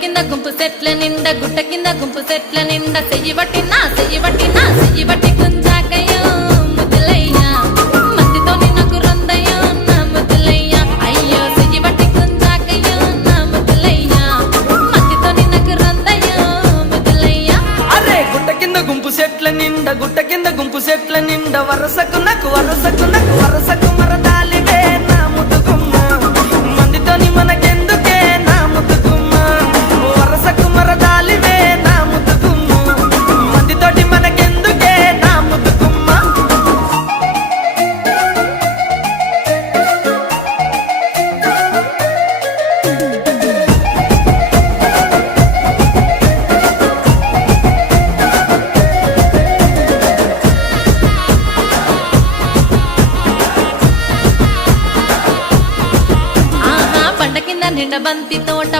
కింద గుంపు సెట్ల నిండా గుట్ట కింద గుంపు సెట్ల నిండా చెయ్యి బట్టి గుంజాకయ్యో ముద్దులయ్యా మందితో నాకు రొందయ్యో నా ముద్దులయ్యా అయ్యో చెయ్యి బట్టి గుంజాకయ్యో నా ముద్దులయ్యా మందితో నాకు రొందయ్యో ముద్దులయ్యా. అరే గుట్ట కింద గుంపు సెట్ల నిండా వరసకు మరదాలివే నా ముద్దుగుమ్మ మందితోని మనకెందుకే నా ముద్దుగుమ్మ వరసకు మరదాలివే నా ముద్దుగుమ్మ మందితోటి మనకెందుకే నా ముద్దుగుమ్మ. ఆహా పంట కింద నిండ బంతి తోట